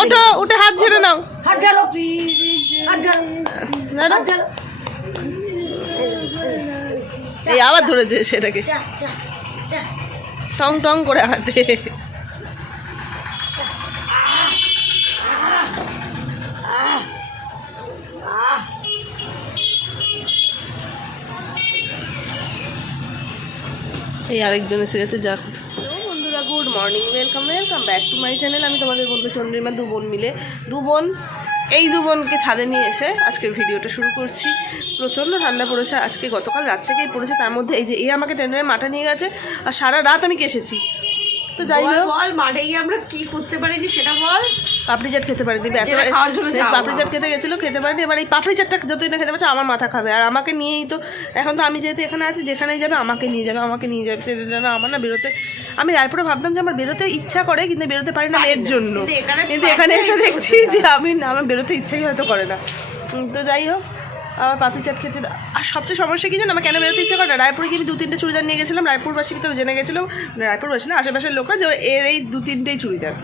ওঠো উঠে হাত ঝেড়ে নাও। এই আবার ধরেছে সেটাকে। টং টং করে হাতে। এই আরেকজন এসে গেছে বন্ধুরা good morning welcome welcome back to my channel আমি তোমাদের বন্ধু চন্দ্রিমা দু বোন মিলে। দু বোন এই দু বোনকে ছাদে নিয়ে এসে আজকের ভিডিওটা শুরু করছি। প্রচণ্ড ঠান্ডা পড়েছে আজকে গতকাল রাত থেকেই পড়েছে তার মধ্যে এই যে এই আমাকে ট্রেনে মাঠে নিয়ে গেছে আর সারা রাত আমি কেসেছি। তো যাই বল হোক। বল মাঠে গিয়ে আমরা কি করতে পারিনি সেটা বল। পাপড়ি চাট খেতে পারিনি। পাপড়ি চাট খেতে গেছিল খেতে পারিনি। এবার এই পাপড়ি চাটটা যতই না খেতে পারছে আমার মাথা খাবে। আর আমাকে নিয়েই তো এখন তো আমি যেহেতু এখানে আছি যেখানেই যাবে আমাকে নিয়ে যাবে আমাকে নিয়ে যাবে সেটা যেন আমার না বেরোতে আমি রায়পুরে ভাবতাম যে আমার বেরোতে ইচ্ছা করে কিন্তু বেরোতে পারি না এর জন্য। কিন্তু এখানে এসে দেখছি যে আমি না আমার বেরোতে ইচ্ছাই হয়তো করে না। তো যাই হোক আমার পাপড়ি চাট খেতে আর সবচেয়ে সমস্যা কি জানো আমার কেন বেরোতে ইচ্ছা করে না? রায়পুরে কি আমি দু তিনটে চুড়িদার নিয়ে গেছিলাম রায়পুরবাসী তো জেনে গেছিল মানে রায়পুরবাসী না আশেপাশের লোকরা যে এর এই দু তিনটেই চুড়িদার।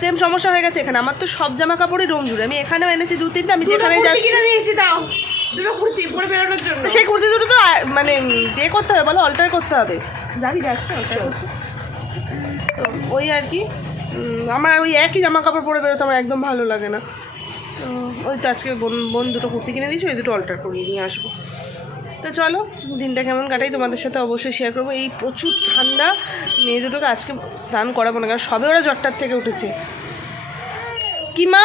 সেম সমস্যা হয়ে গেছে এখানে। আমার তো সব জামা কাপড়ই রং জুড়ে আমি এখানেও এনেছি দু তিনটে আমি যেখানে কুর্তি যাচ্ছি কিনে দুটো কুর্তি পরে বেরোনোর জন্য। সেই কুর্তি দুটো তো মানে বিয়ে করতে হবে বলো অল্টার করতে হবে। যাবি ব্যস্ত অল্টার করতে? তো ওই আর কি আমার ওই একই জামা কাপড় পরে বেরোতে আমার একদম ভালো লাগে না। তো ওই তো আজকে বোন বোন দুটো কুর্তি কিনে দিয়েছি, ওই দুটো অল্টার করিয়ে নিয়ে আসব। তো চলো, দিনটা কেমন কাটাই, তোমাদের সাথে অবশ্যই শেয়ার করব। এই প্রচুর ঠান্ডা, মেয়ে দুটোকে আজকে স্নান করাবো না, কারণ সবে ওরা জ্বরটার থেকে উঠেছে। কি মা?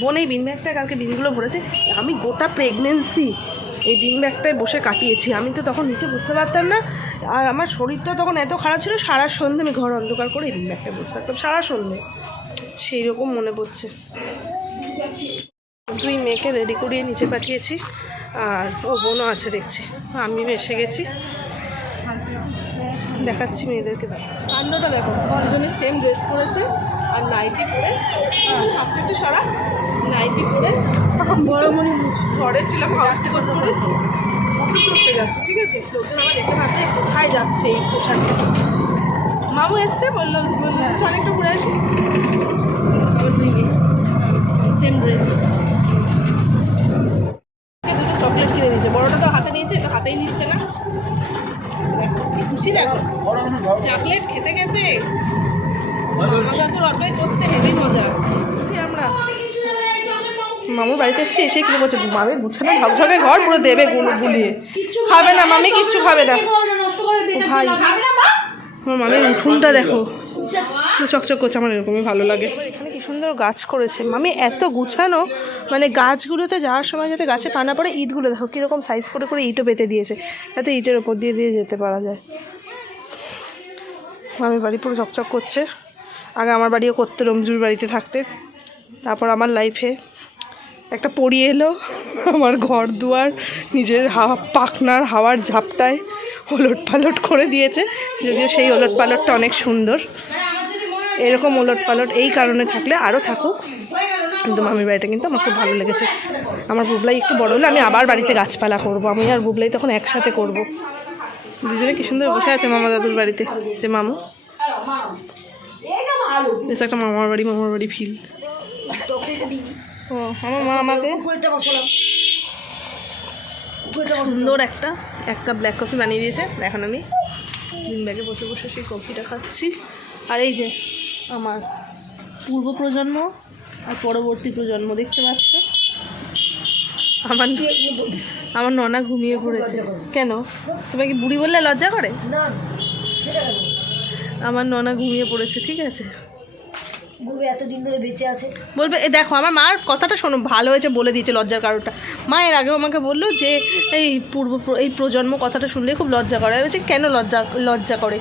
বোন, এই বিন ব্যাগটা কালকে বিনগুলো ভরেছে, আমি গোটা প্রেগনেন্সি এই ডিম ব্যাগটায় বসে কাটিয়েছি। আমি তো তখন নিচে বুঝতে পারতাম না। আর আমার শরীরটা তখন এত খারাপ ছিল, সারা সন্ধে আমি ঘর অন্ধকার করে এই ডিম ব্যাগটায় বসে থাকতাম, সারা সন্ধে। সেই রকম মনে পড়ছে। দুই মেয়েকে রেডি করিয়ে নিচে পাঠিয়েছি। আর ও বোনও আছে দেখছি। আমি এসে গেছি। দেখাচ্ছি মেয়েদেরকে কাণ্ডটা দেখো দুজনে সেম ড্রেস পরেছে, আর নাইটি পরে সবচেয়ে একটু সরা নাইটি পরে বড়মণি ঘরে ছিলাম হাউসে করতে যাচ্ছে, ঠিক আছে? আমার কোথায় যাচ্ছে এই পোশাকে। মামু একটু ঘুরে আসি? সেম দুটো চকলেট কিনে বড়টা তো হাতে নিয়েছে, হাতেই নিচ্ছে না। খুশি দেখো। চকলেট খেতে খেতে মামুর বাড়িতে এসেছি এসে কি বলছে? মামি গুছানো ঝকঝকে ঘর পুরো দেবে গুলো গুলিয়ে। খাবে না মামি কিচ্ছু খাবে না। ভাই আমার মামির উঠুনটা দেখো। চকচক করছে আমার এরকমই ভালো লাগে। সুন্দর গাছ করেছে। মামি, এত গুছানো মানে গাছগুলোতে যাওয়ার সময় যাতে গাছে পানা পড়ে ইটগুলো দেখো কীরকম সাইজ করে করে ইটও পেতে দিয়েছে। যাতে ইটের ওপর দিয়ে দিয়ে যেতে পারা যায়। মামির বাড়ি পুরো চকচক করছে। আগে আমার বাড়িও করতে রমজুর বাড়িতে থাকতে। তারপর আমার লাইফে একটা পড়ি এলো, আমার ঘর দুয়ার, নিজের হাওয়া পাখনার হাওয়ার ঝাপটায় ওলট পালট করে দিয়েছে। যদিও সেই ওলট পালটটা অনেক সুন্দর। এরকম ওলট পালট এই কারণে থাকলে আরও থাকুক। কিন্তু মামির বাড়িটা কিন্তু আমার খুব ভালো লেগেছে। আমার বুবলাই একটু বড় হলে আমি আবার বাড়িতে গাছপালা করব। আমি আর বুবলাই তখন একসাথে করব। দুজনে কি সুন্দর বসে আছে মামা দাদুর বাড়িতে। যে মামু। বেশ একটা মামার বাড়ি মামার বাড়ি ফিল ও, আমার মা আমাকে সুন্দর একটা এক কাপ ব্ল্যাক কফি বানিয়ে দিয়েছে। এখন আমি দিন ব্যাগে বসে বসে সেই কফিটা খাচ্ছি। আর এই যে আমার পূর্ব প্রজন্ম আর পরবর্তী প্রজন্ম দেখতে পাচ্ছ? আমার আমার ননা ঘুমিয়ে পড়েছে। কেন? তোমাকে কি বুড়ি বললে লজ্জা করে? আমার ননা ঘুমিয়ে পড়েছে ঠিক আছে? বুড়ি এতদিন ধরে বেঁচে আছে। বলবে এ দেখো আমার মার কথাটা শোনো ভালো হয়েছে বলে দিয়েছে লজ্জার কারণটা। মা এর আগেও আমাকে বলল যে এই পূর্ব এই প্রজন্ম কথাটা শুনলে খুব লজ্জা করে। আমি বলছি কেন লজ্জা লজ্জা করে?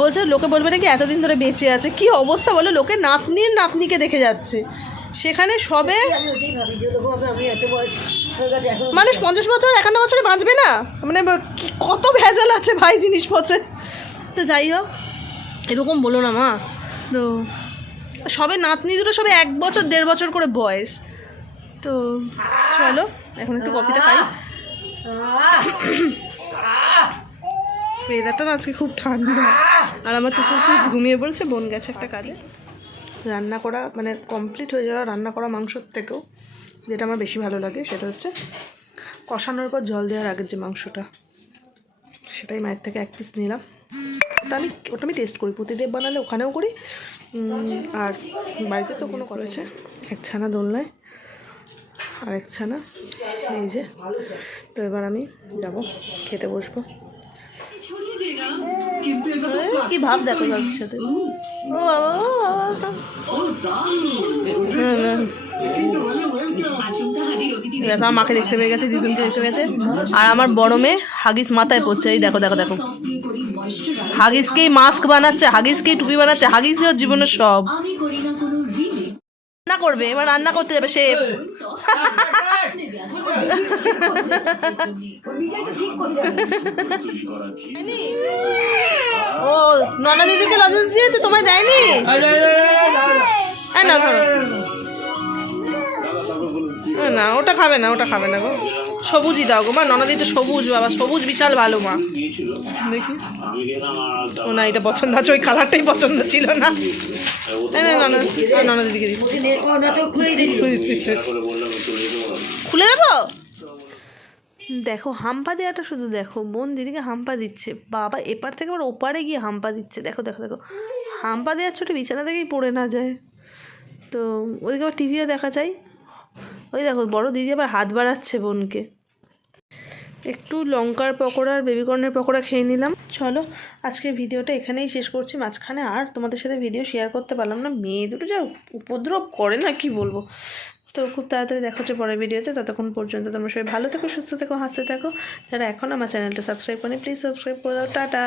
বলছে লোকে বলবে নাকি এতদিন ধরে বেঁচে আছে। কি অবস্থা বলো লোকে নাতনির নাতনিকে দেখে যাচ্ছে। সেখানে সবে মানুষ পঞ্চাশ বছর একান্ন বছরে বাঁচবে না? মানে কত ভেজাল আছে ভাই জিনিসপত্রে। তো যাই হোক এরকম বলো না মা। তো সবে নাতনি দুটো সবে এক বছর, দেড় বছর করে বয়স। তো চলো, এখন একটু কফিটা খাই। না আজকে খুব ঠান্ডা। আর আমার তুতুর ফুস ঘুমিয়ে পড়েছে, বোন গেছে একটা কাজে। রান্না করা মানে কমপ্লিট হয়ে যাওয়া রান্না করা মাংসর থেকেও, যেটা আমার বেশি ভালো লাগে, সেটা হচ্ছে কষানোর পর জল দেওয়ার আগের যে মাংসটা, সেটাই মায়ের থেকে এক পিস নিলাম। ওটা আমি ওটা আমি টেস্ট করি। প্রতিদেব বানালে ওখানেও করি। আর বাড়িতে তো কোনো করেছে এক ছানা দোলনায় আর এক ছানা এই যে। তো এবার আমি যাব, খেতে বসবো। এই, কি ভাব দেখো বাবুর সাথে ও বাবা, ও বাবা। হুম, হুম। ব্যাস, আমার মাকে দেখতে পেয়ে গেছে দিদুনকে দেখতে পেয়েছে। আর আমার বড় মেয়ে হাগিস মাথায় পড়ছে এই দেখো দেখো দেখো। হাগিসকেই মাস্ক বানাচ্ছে হাগিসকেই টুপি বানাচ্ছে হাগিস ওর জীবনের সব। রান্না করবে এবার রান্না করতে যাবে সে ও ননা দিদিকে লজেন্স দিয়েছে তোমায় দেয়নি না ধরো। না ওটা খাবে না ওটা খাবে না গো। সবুজই দাও গো মা ননা তো সবুজ বাবা সবুজ বিশাল ভালো মা। দেখি। ও না এটা পছন্দ আছে ওই কালারটাই পছন্দ ছিল না। এই নে, আর ননা দিদিকে দিই। ওকে নে- ও না তো খুলেই দিলি খুলে দেবো? দেখো হাম্পা দেওয়াটা শুধু দেখো বোন দিদিকে হাম্পা দিচ্ছে। বাবা এপার থেকে আবার ওপারে গিয়ে হাম্পা দিচ্ছে। দেখো দেখো দেখো। হাম্পা দেওয়ার ছোটো বিছানা থেকেই পড়ে না যায়। তো ওদিকে আবার টিভিও দেখা যায়। ওই দেখো, বড় দিদি আবার হাত বাড়াচ্ছে বোনকে। একটু লঙ্কার পকোড়া আর বেবিকর্নের পকোড়া খেয়ে নিলাম। চলো আজকে ভিডিওটা এখানেই শেষ করছি। মাঝখানে আর তোমাদের সাথে ভিডিও শেয়ার করতে পারলাম না। মেয়ে দুটো যা উপদ্রব করে না, কি বলব? তো খুব তাড়াতাড়ি দেখা হচ্ছে পরের ভিডিওতে। ততক্ষণ পর্যন্ত তোমরা সবাই ভালো থেকো, সুস্থ থেকো, হাসতে থাকো। যারা এখন আমার চ্যানেলটা সাবস্ক্রাইব করেনি প্লিজ সাবস্ক্রাইব করে দাও। টাটা!